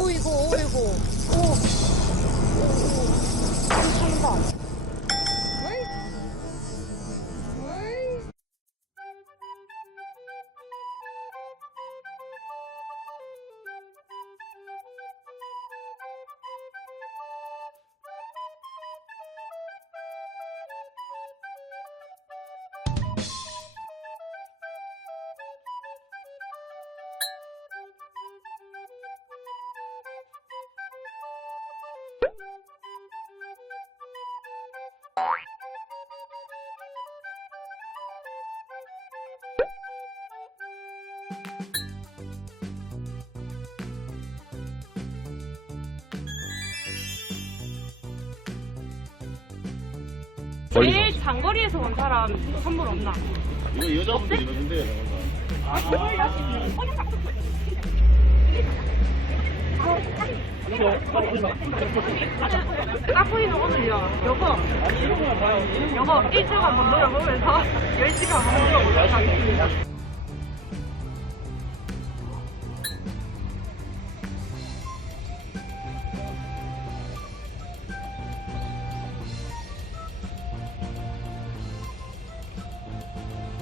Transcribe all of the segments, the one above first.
오이고 오이고 오. 오. 오. 한다. 제일 장거리에서 온 사람 선물 없나? 이거 여자분들이 이러는데 까꾸이는 오늘요. 요거, 요거 일주일 한번 노려보면서 10시간 한번 놀아보도록 하겠습니다.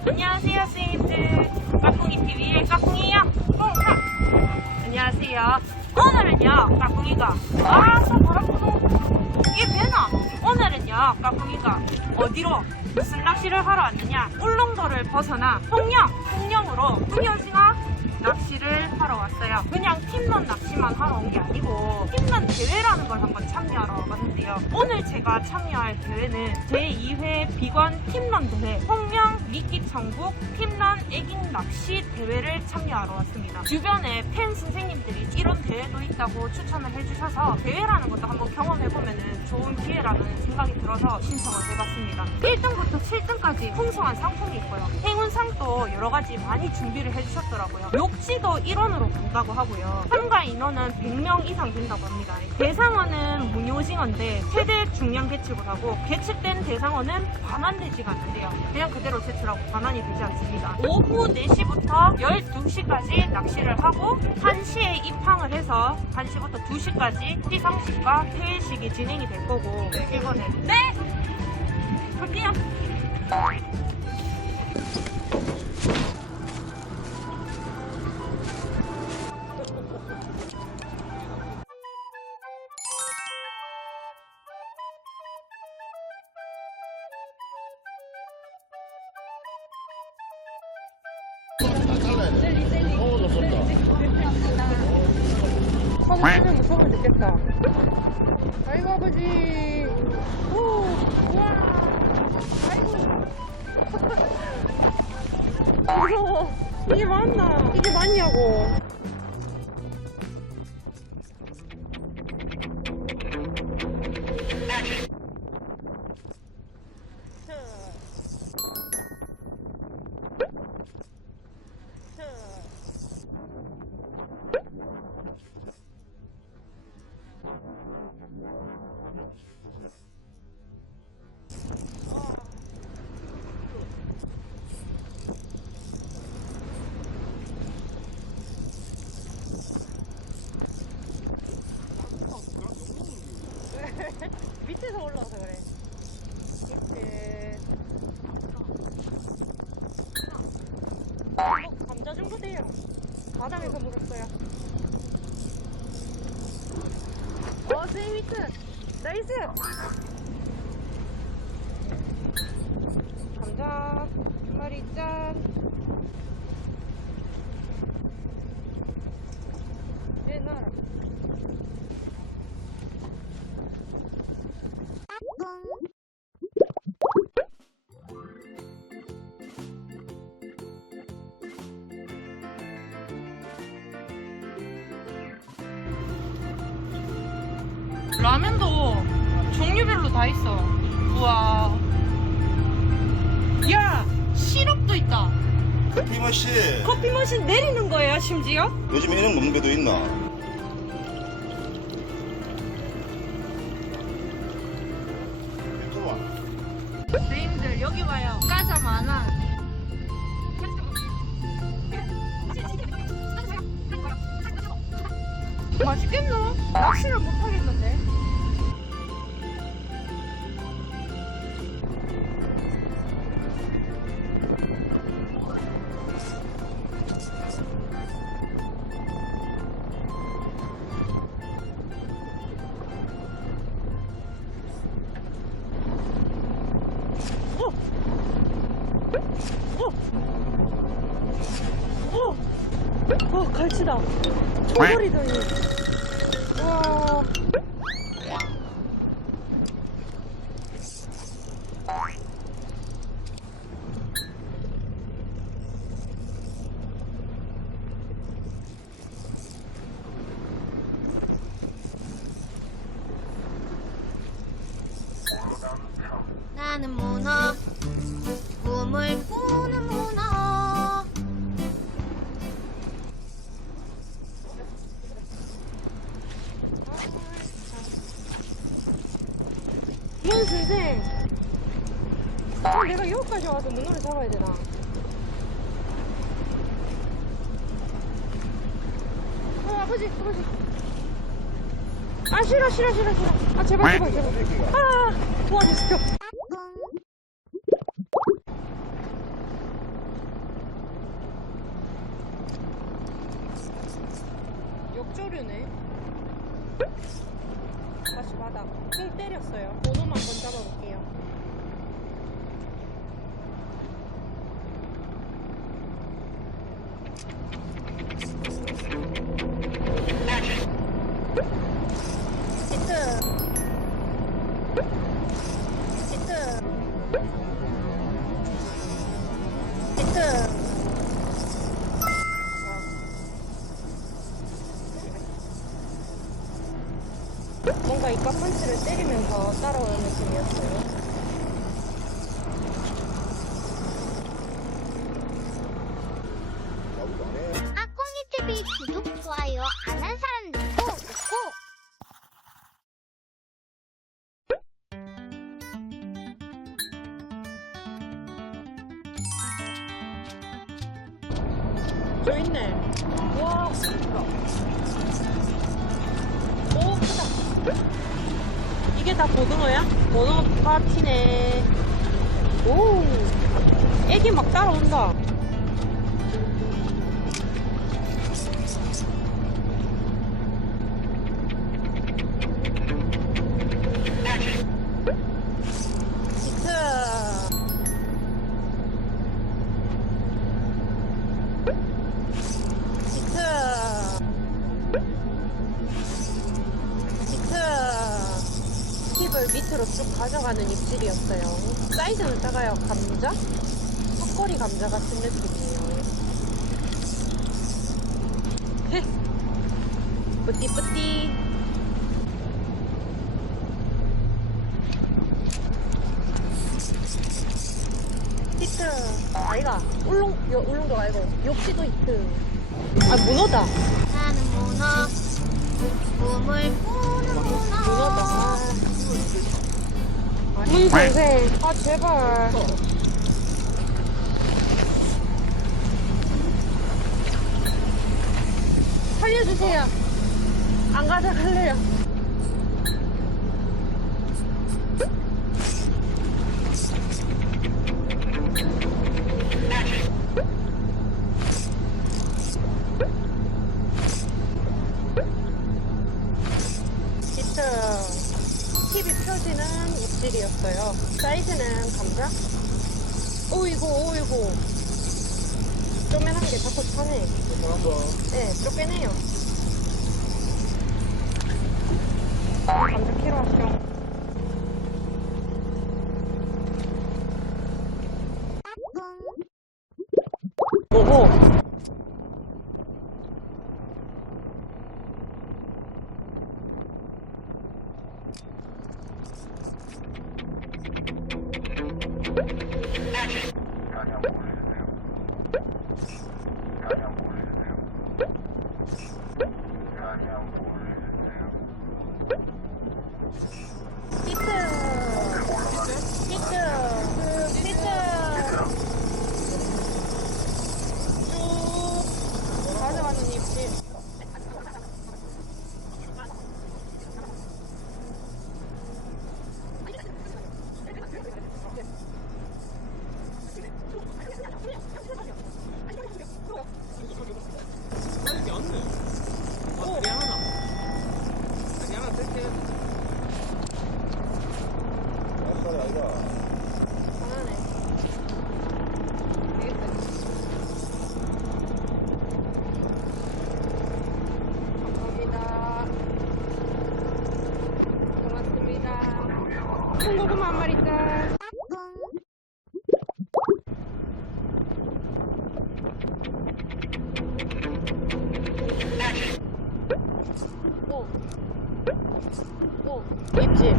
안녕하세요, 스님들. 까꿍이 TV의 까꿍이요. 안녕하세요. 오늘은요, 까꿍이가 아서 바람부도 이게 배나? 오늘은요, 까꿍이가 어디로 무슨 낚시를 하러 왔느냐? 울릉도를 벗어나 홍영, 홍영으로 훈여징어 낚시를 하러 왔어요. 그냥 팀런 낚시만 하러 온 게 아니고 팀런 대회라는 걸 한번 참여 와봤는데요. 오늘 제가 참여할 대회는 제2회 비건 팀런 대회 홍영 미끼 천국 팀런 애깅 낚시 대회를 참여하러 왔습니다. 주변에 팬 선생님들이 이런 대회도 있다고 추천을 해주셔서 대회라는 것도 한번 경험해보면 좋은 기회라는 생각이 들어서 신청을 해봤습니다. 1등부터 7등까지 풍성한 상품이 있고요. 행운상도 여러 가지 많이 준비를 해주셨더라고요. 녹지도 1원으로 간다고 하고요. 참가 인원은 100명 이상 된다고 합니다. 대상어는 무료징어인데 최대 중량 개측을 하고 개측된 대상어는 반환되지가 않는데요. 그냥 그대로 제출하고 반환이 되지 않습니다. 오후 4시부터 12시까지 낚시를 하고 1시에 입항을 해서 1시부터 2시까지 시상식과 퇴회식이 진행이 될 거고 이번에 네! 갈게요. 선물 선물 듣겠다. 아이고 아버지. 오, 우와. 아이고. 무서워. 이게 맞나? 이게 맞냐고. 밑에서 올라와서 그래. 밑에. 어, 감자 정도 돼요. 바닥에서 물었어요. 어, 세이미트. 나이스. 감자 한 마리 짠. 네, 나. 라면도 종류별로 다 있어. 우와. 야, 시럽도 있다. 커피 머신 커피 머신 내리는 거예요, 심지어? 요즘 이런 먹는 데도 있나? 맛있겠노? 낚시를 못 하겠는데. 어, 갈치다. 초벌이다, 이. 와. 선생. 어, 내가 여기까지 와서 문어를 잡아야 되나? 어, 아버지, 아버지. 아, 싫어, 싫어, 싫어, 싫어. 아, 제발, 제발, 제발. 아, 도와주세요. 뭔가 이과 펀치를 때리면서 따라오는 느낌이었어요. 아꽁이 TV 구독 좋아요 안 한 사람 저 있네. 와, 오, 크다. 이게 다 고등어야? 고등어 파티네. 오, 애기 막 따라온다. 작아요 감자? 턱걸이 감자 같은 느낌이에요. 헤! 뿌띠뿌띠. 히트. 아이가 울릉 요 울릉도 말고 욕시도 히트. 아 문어다. 나는 문어. 꿈을 꾸는 문어. 문어다 문 선생 아 제발. 살려주세요. 안 가져갈래요 팁이 펴지는 입질이었어요. 사이즈는 감자? 오이고, 오이고. 쪼매난 게 자꾸 차네. 네, 쪼개네요. 감자 키로 하시오. 히트. 히트. 히트. 쭉 가져가는 입질. 오. 오. 입지.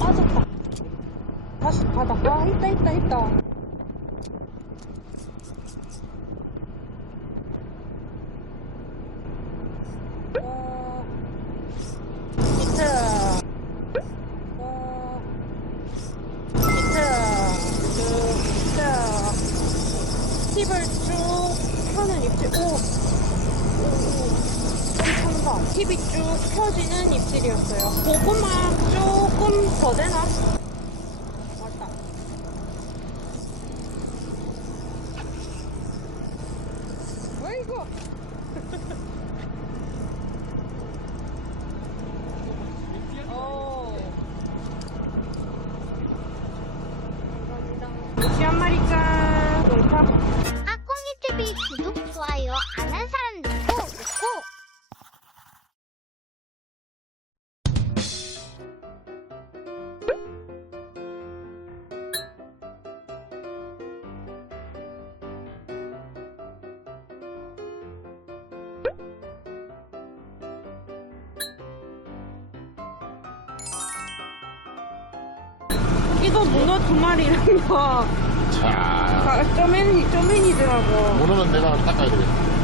빠졌다. 바다. 아, 있다, 있다, 있다. 어. 어, 입질. 오. 오. 팁이 쭉 펴지는 입질이었어요. 고구마 조금 더 되나? 이거 문어 두 마리랑 거. 자, 아, 쪼맨이, 쪼맨이더라고. 문어는 내가 닦아야 돼.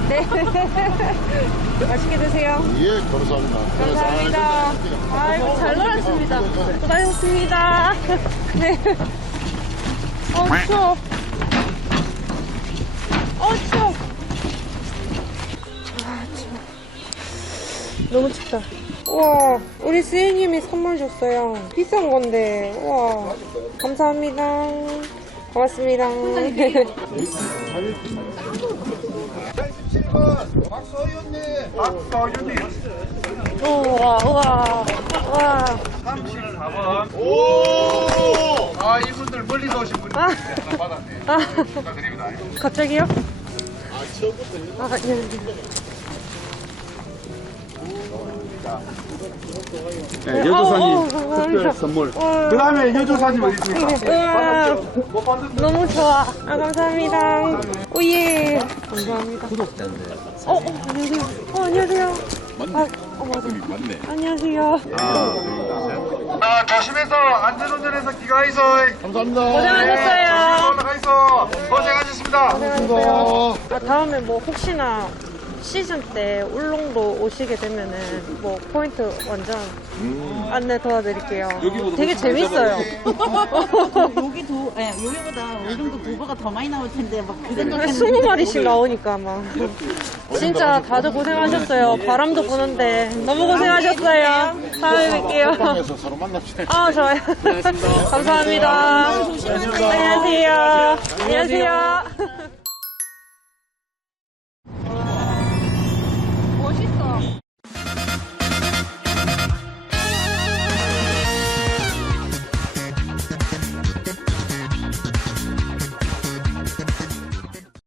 네. 맛있게 드세요. 예, 감사합니다. 감사합니다. 아이고, 잘 놀았습니다. 수고하셨습니다. 네. 어, 추워. 어, 추워. 아, 추워. 너무 춥다. 우와, 우리 스님이 선물 줬어요. 비싼 건데, 우와. 감사합니다. 고맙습니다. 87번 박서윤님. 박서윤님. 우와, 우와, 우와. 34번. 오! 아, 이분들 멀리서 오신 분이 아. 받았네. 아, 축하드립니다. 갑자기요? 아, 예. 네, 어, 어, 여조사님 감사합니다. 특별 선물. 와. 그 다음에 여조사님 어디 있습니까? 우와, 못 받은 너무 좋아. 아, 감사합니다. 오예. 감사합니다. 구독자인데. 어, 어, 안녕하세요. 어, 안녕하세요. 아, 어, 맞아. 맞네. 안녕하세요. 아, 조심해서 안전운전해서 귀가하이소. 감사합니다. 고생하셨어요. 올라가이소. 고생하셨습니다. 고생하셨어요. 아, 다음에 뭐 혹시나 시즌 때 울릉도 오시게 되면은 뭐 포인트 완전 안내 도와드릴게요. 되게 재밌어요. 여기 도, 예, 여기보다 울릉도 도보가 더 많이 나올 텐데, 막 그 생각했는데. 20마리씩 나오니까 막. 진짜 다들 고생하셨어요. 바람도 부는데 너무 고생하셨어요. 다음에 뵐게요. 서로 만납시다. 아, 좋아요. 감사합니다. 안녕하세요. 안녕하세요.